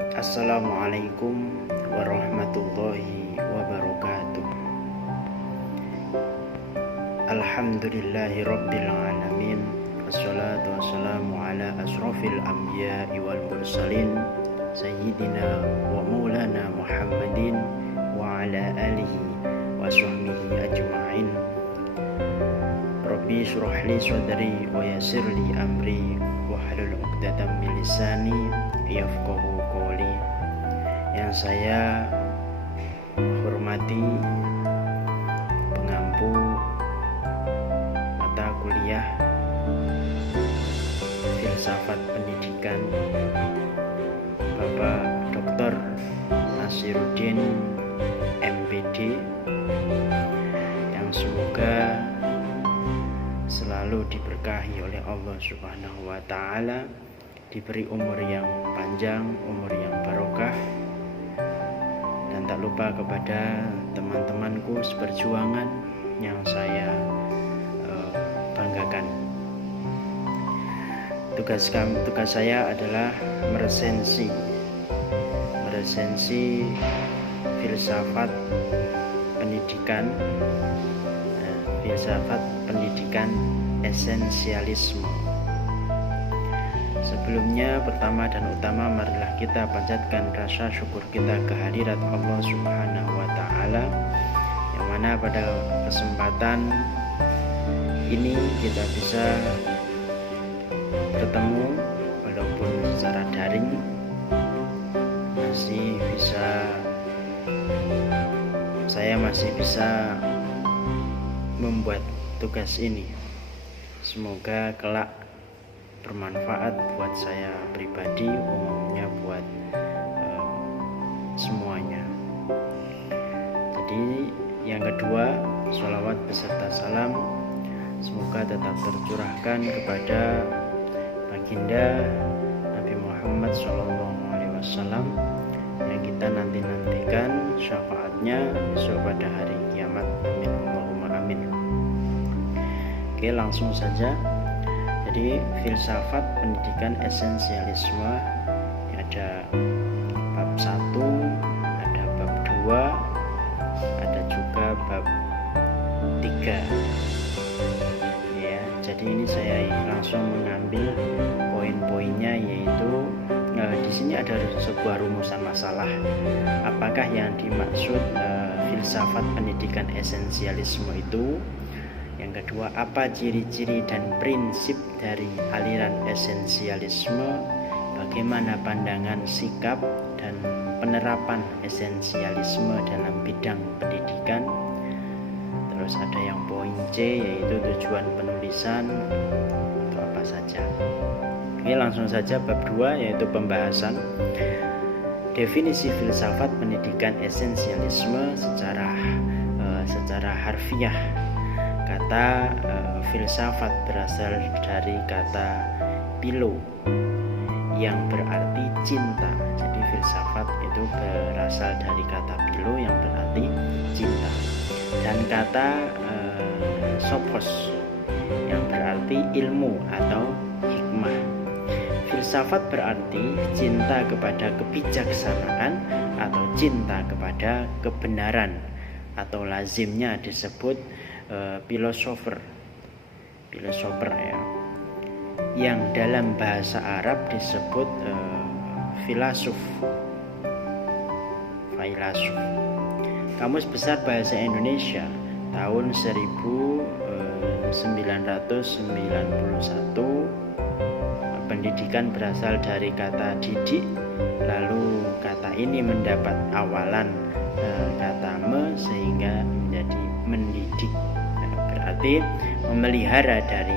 Assalamualaikum warahmatullahi wabarakatuh. Alhamdulillahi rabbil alamin. Wassalatu wassalamu ala asrafil anbiya'i wal mursalin Sayyidina wa maulana Muhammadin wa ala alihi wa sahbihi ajma'in. Rabbi shrah li sadri wa yassir li amri wahlul 'uqdatam min lisani yafqahu qawli. Yang saya hormati pengampu mata kuliah Filsafat Pendidikan Bapak Dr. Nasiruddin MPD, yang semoga selalu diberkahi oleh Allah Subhanahu wa taala, diberi umur yang panjang, umur yang barokah, dan tak lupa kepada teman-temanku seperjuangan yang saya banggakan. Tugas saya adalah meresensi filsafat pendidikan esensialisme. Sebelumnya, pertama dan utama, marilah kita panjatkan rasa syukur kita kehadirat Allah Subhanahu wa taala, yang mana pada kesempatan ini kita bisa bertemu walaupun secara daring, saya masih bisa membuat tugas ini. Semoga kelak bermanfaat buat saya pribadi, umumnya buat semuanya. Jadi yang kedua, sholawat beserta salam semoga tetap tercurahkan kepada baginda Nabi Muhammad SAW, yang kita nantikan syafaatnya besok pada hari kiamat. Amin Allahumma amin. Oke, langsung saja. Jadi filsafat pendidikan esensialisme ada bab 1, ada bab 2, ada juga bab 3. Ya, jadi ini saya langsung mengambil poin-poinnya, yaitu di sini ada sebuah rumusan masalah. Apakah yang dimaksud filsafat pendidikan esensialisme itu? Yang kedua, apa ciri-ciri dan prinsip dari aliran esensialisme? Bagaimana pandangan, sikap, dan penerapan esensialisme dalam bidang pendidikan? Terus ada yang poin C, yaitu tujuan penulisan itu apa saja. Oke, langsung saja bab 2, yaitu pembahasan definisi filsafat pendidikan esensialisme secara harfiah. Kata filsafat berasal dari kata philo yang berarti cinta. Jadi filsafat itu berasal dari kata philo yang berarti cinta, dan kata sophos yang berarti ilmu atau hikmah. Filsafat berarti cinta kepada kebijaksanaan atau cinta kepada kebenaran, atau lazimnya disebut filosofer ya, yang dalam bahasa Arab disebut filasuf. Kamus Besar Bahasa Indonesia tahun 1991, pendidikan berasal dari kata didik, lalu kata ini mendapat awalan kata sehingga menjadi mendidik. Berarti memelihara dari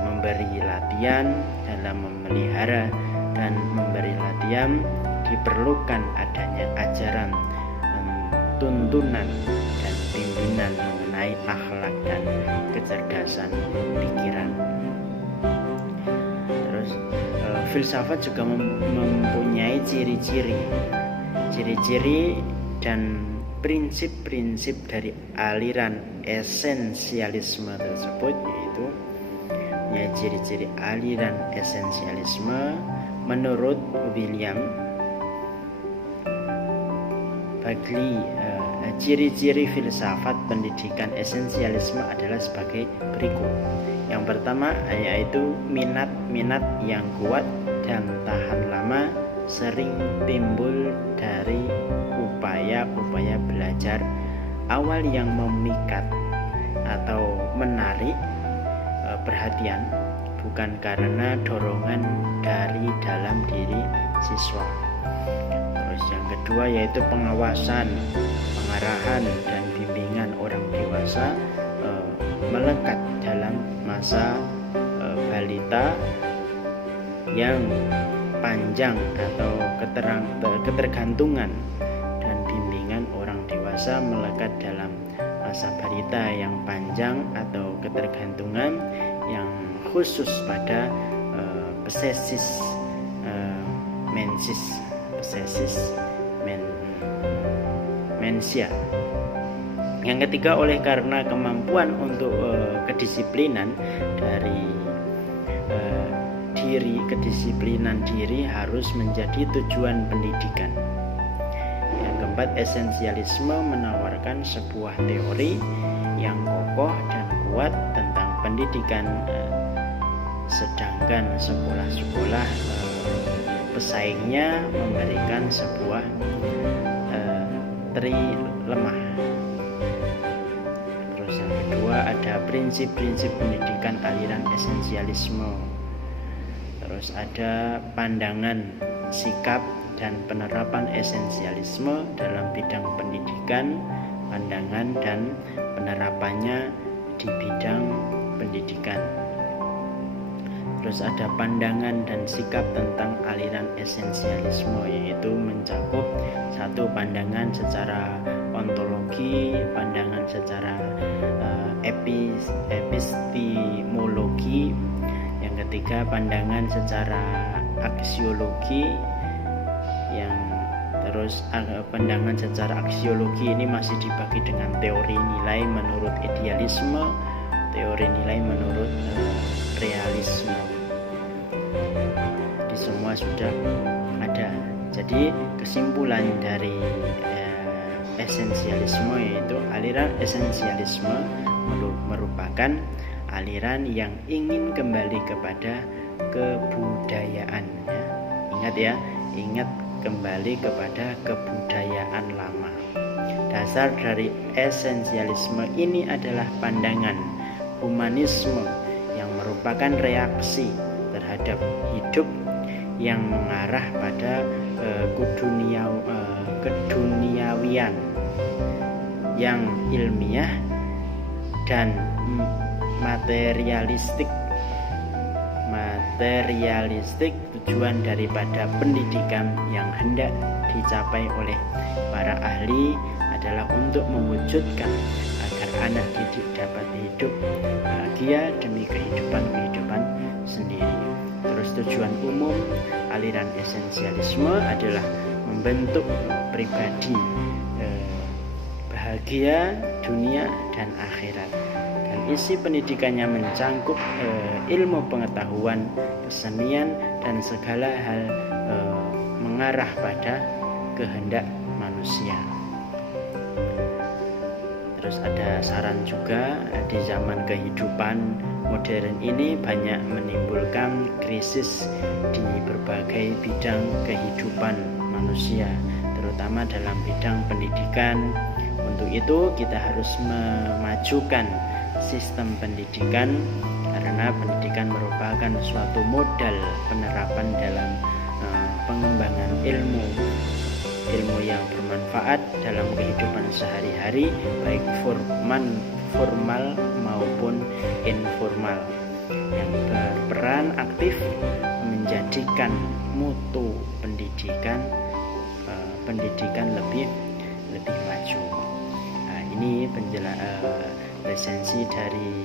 memberi latihan. Dalam memelihara dan memberi latihan diperlukan adanya ajaran, tuntunan, dan pimpinan mengenai akhlak dan kecerdasan pikiran. Terus filsafat juga mempunyai ciri-ciri dan prinsip-prinsip dari aliran esensialisme tersebut, yaitu ciri-ciri aliran esensialisme menurut William Bagli, ciri-ciri filsafat pendidikan esensialisme adalah sebagai berikut. Yang pertama yaitu minat yang kuat dan tahan lama sering timbul dari upaya-upaya belajar awal yang memikat atau menarik perhatian, bukan karena dorongan dari dalam diri siswa. Terus yang kedua yaitu pengawasan, pengarahan dan bimbingan orang dewasa melekat dalam masa balita yang panjang atau ketergantungan dan bimbingan orang dewasa melekat dalam masa balita yang panjang atau ketergantungan yang khusus pada possessis mensia. Yang ketiga oleh karena kemampuan untuk kedisiplinan dari kedisiplinan diri harus menjadi tujuan pendidikan. Yang keempat, esensialisme menawarkan sebuah teori yang kokoh dan kuat tentang pendidikan, sedangkan sekolah-sekolah pesaingnya memberikan sebuah teori lemah. Terus yang kedua ada prinsip-prinsip pendidikan aliran esensialisme. Terus ada pandangan, sikap, dan penerapan esensialisme dalam bidang pendidikan, pandangan dan penerapannya di bidang pendidikan. Terus ada pandangan dan sikap tentang aliran esensialisme, yaitu mencakup satu, pandangan secara ontologi, pandangan secara epistemologi. Yang ketiga pandangan secara aksiologi. Yang terus pandangan secara aksiologi ini masih dibagi dengan teori nilai menurut idealisme, teori nilai menurut realisme. Di semua sudah ada. Jadi kesimpulan dari esensialisme yaitu aliran esensialisme merupakan aliran yang ingin kembali kepada kebudayaan. Ingat kembali kepada kebudayaan lama. Dasar dari esensialisme ini adalah pandangan humanisme yang merupakan reaksi terhadap hidup yang mengarah pada keduniawian yang ilmiah dan materialistik. Tujuan daripada pendidikan yang hendak dicapai oleh para ahli adalah untuk mewujudkan agar anak didik dapat hidup bahagia demi kehidupan sendiri. Terus tujuan umum aliran esensialisme adalah membentuk pribadi bahagia dunia dan akhirat. Dan isi pendidikannya mencangkup ilmu pengetahuan, kesenian dan segala hal mengarah pada kehendak manusia. Terus ada saran juga, di zaman kehidupan modern ini banyak menimbulkan krisis di berbagai bidang kehidupan manusia, terutama dalam bidang pendidikan. Untuk itu kita harus memajukan sistem pendidikan, karena pendidikan merupakan suatu modal penerapan dalam pengembangan ilmu yang bermanfaat dalam kehidupan sehari-hari, baik formal maupun informal, yang berperan aktif menjadikan mutu pendidikan lebih maju. Nah, ini esensi dari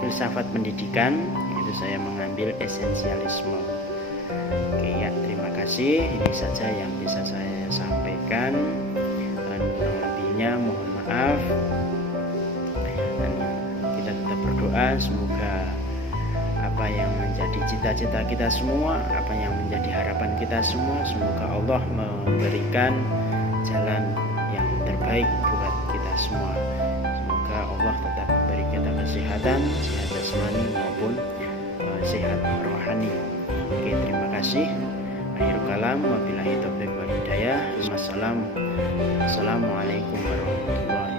filsafat pendidikan, itu saya mengambil esensialisme. Oke ya, terima kasih. Ini saja yang bisa saya sampaikan, dan kurang lebihnya mohon maaf. Dan kita tetap berdoa semoga apa yang menjadi cita-cita kita semua, apa yang menjadi menjadi harapan kita semua. Semoga Allah memberikan jalan yang terbaik buat kita semua. Semoga Allah tetap memberi kita kesehatan, sehat jasmani maupun sehat rohani. Oke, terima kasih. Akhir kalam, wabillahi taufiq wal hidayah. Assalamualaikum warahmatullahi wabarakatuh.